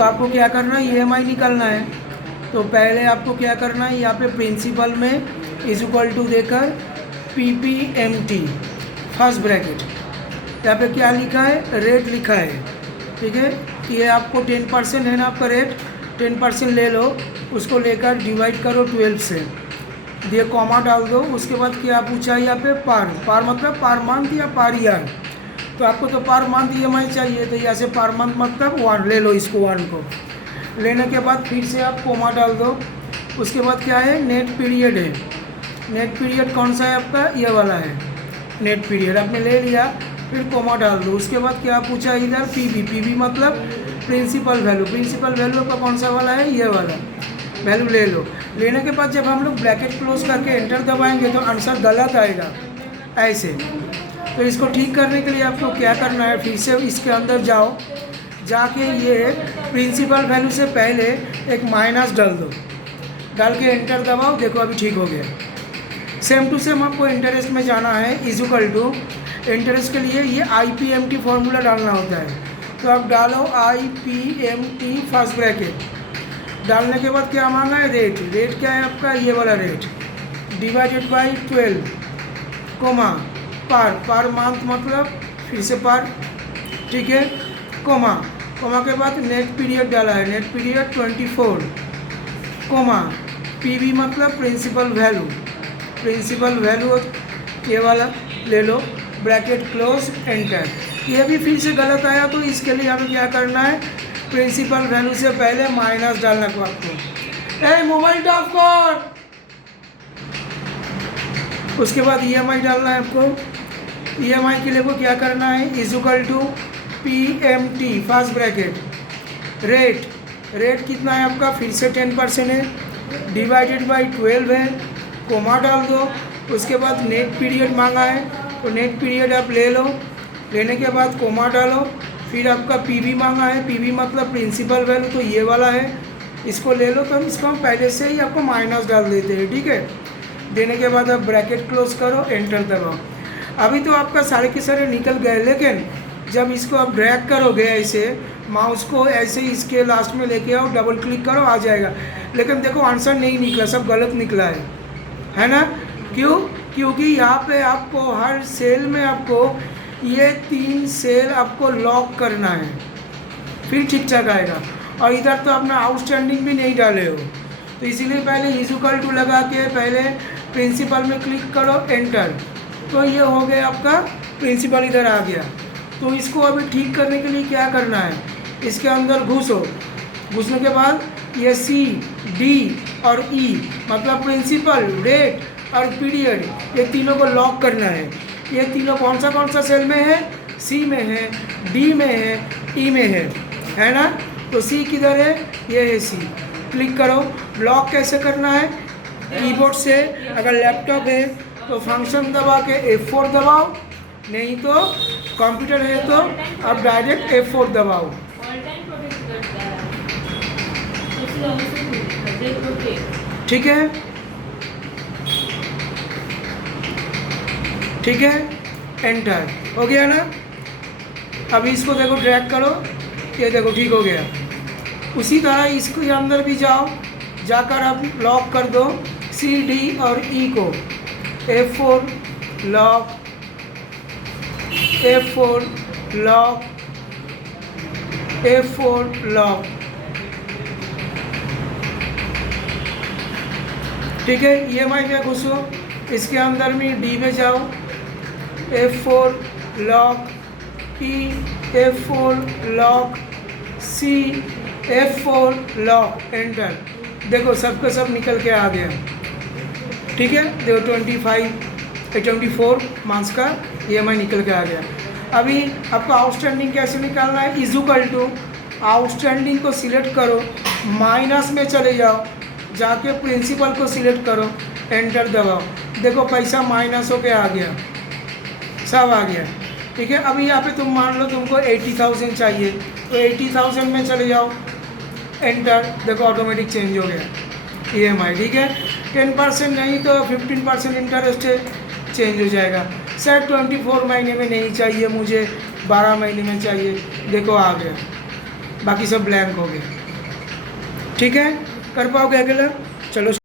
तो आपको क्या करना है, ईएमआई निकालना है। तो पहले आपको क्या करना है, यहाँ पे प्रिंसिपल में इज इक्वल टू देकर PPMT फर्स्ट ब्रैकेट, यहाँ पे क्या लिखा है, रेट लिखा है, ठीक है। ये आपको 10% है ना आपका रेट, 10% ले लो, उसको लेकर डिवाइड करो 12 से, दिए कॉमा डाल दो। उसके बाद क्या पूछा है यहाँ पे, पार मतलब पार मंथ या पार ईयर। तो आपको तो पर मंथ EMI चाहिए, तो यहाँ से पर मंथ मतलब 1 ले लो, इसको 1 को लेने के बाद फिर से आप कोमा डाल दो। उसके बाद क्या है, नेट पीरियड है। नेट पीरियड कौन सा है आपका, ये वाला है नेट पीरियड, आपने ले लिया, फिर कोमा डाल दो। उसके बाद क्या पूछा इधर, PV मतलब प्रिंसिपल वैल्यू। प्रिंसिपल वैल्यू का कौन सा वाला है, ये वाला वैल्यू ले लो। लेने के बाद जब हम लोग ब्रैकेट क्लोज करके एंटर दबाएंगे तो आंसर गलत आएगा ऐसे। तो इसको ठीक करने के लिए आपको क्या करना है, फिर से इसके अंदर जाओ, जाके ये प्रिंसिपल वैल्यू से पहले एक माइनस डाल दो, डाल के एंटर दबाओ, देखो अभी ठीक हो गया। सेम टू सेम आपको इंटरेस्ट में जाना है, इज इक्वल टू इंटरेस्ट के लिए ये IPMT फॉर्मूला डालना होता है। तो आप डालो IPMT फर्स्ट ब्रैकेट, डालने के बाद क्या मांगा है, रेट। रेट क्या है आपका, ये वाला rate, divided by 12 comma per month मतलब फिर से पर, ठीक है, कोमा के बाद नेट पीरियड डाला है, नेट पीरियड 24 कोमा PV मतलब प्रिंसिपल वैल्यू। प्रिंसिपल वैल्यू ये वाला ले लो, ब्रैकेट क्लोज एंटर। ये भी फिर से गलत आया, तो इसके लिए हमें क्या करना है, प्रिंसिपल वैल्यू से पहले माइनस डालना को आपको, मोबाइल ऑफ कर। उसके बाद EMI डालना है आपको। EMI के लिए को क्या करना है, is equal to PMT first bracket, rate कितना है आपका, फिर से 10% है, डिवाइडेड बाई 12 है, कोमा डाल दो। उसके बाद नेट पीरियड मांगा है, तो नेट पीरियड आप ले लो, लेने के बाद कोमा डालो। फिर आपका PV मांगा है, PV मतलब प्रिंसिपल वैल्यू, तो ये वाला है, इसको ले लो। तो इसको हम पहले से ही आपको माइनस डाल देते हैं, ठीक है। देने के बाद आप ब्रैकेट क्लोज करो, एंटर दबाओ। अभी तो आपका सारे के सारे निकल गए, लेकिन जब इसको आप ड्रैग करोगे ऐसे, माउस को ऐसे इसके लास्ट में लेके आओ, डबल क्लिक करो, आ जाएगा। लेकिन देखो आंसर नहीं निकला, सब गलत निकला है ना। क्यों, क्योंकि यहाँ पे आपको हर सेल में आपको ये 3 सेल आपको लॉक करना है, फिर ठीक ठाक आएगा। और इधर तो अपना आउटस्टैंडिंग भी नहीं डाले हो, तो इसीलिए पहले इज इक्वल टू लगा के पहले प्रिंसिपल में क्लिक करो, एंटर। तो ये हो गया आपका प्रिंसिपल, इधर आ गया। तो इसको अभी ठीक करने के लिए क्या करना है, इसके अंदर घुसने के बाद ये C, D और E मतलब प्रिंसिपल, रेट और पीरियड, ये तीनों को लॉक करना है। ये तीनों कौन सा सेल में है, C में है, D में है, E में है ना। तो C किधर है, ये है C, क्लिक करो। लॉक कैसे करना है, कीबोर्ड से, अगर लैपटॉप है तो फंक्शन दबा के F4 दबाओ, नहीं तो कंप्यूटर है तो आप डायरेक्ट F4 दबाओ। ठीक है, ठीक है, एंटर हो गया ना। अभी इसको देखो, ड्रैग करो, ये देखो ठीक हो गया। उसी तरह इसके अंदर भी जाओ, जाकर आप लॉक कर दो C, D और E को, F4 lock, F4 lock, F4 lock, ठीक है। EMI में घुसो, इसके अंदर में D में जाओ, F4 lock, E F4 lock, C F4 lock, enter. देखो सब का सब निकल के आ गया, ठीक है। देखो 24 मार्क्स का EMI निकल के आ गया। अभी आपको आउटस्टैंडिंग कैसे निकालना है, इज इक्वल टू आउटस्टैंडिंग को सिलेक्ट करो, माइनस में चले जाओ, जाके प्रिंसिपल को सिलेक्ट करो, एंटर दबाओ। देखो पैसा माइनस होके आ गया, सब आ गया, ठीक है। अभी यहाँ पे तुम मान लो तुमको 80,000 चाहिए, तो 80,000 में चले जाओ, एंटर। देखो ऑटोमेटिक चेंज हो गया EMI, ठीक है। 10% नहीं तो 15% इंटरेस्ट चेंज हो जाएगा। सर 24 महीने में नहीं चाहिए मुझे, 12 महीने में चाहिए, देखो आ गया, बाकी सब ब्लैंक हो गए। ठीक है, कर पाओगे अकेला? चलो।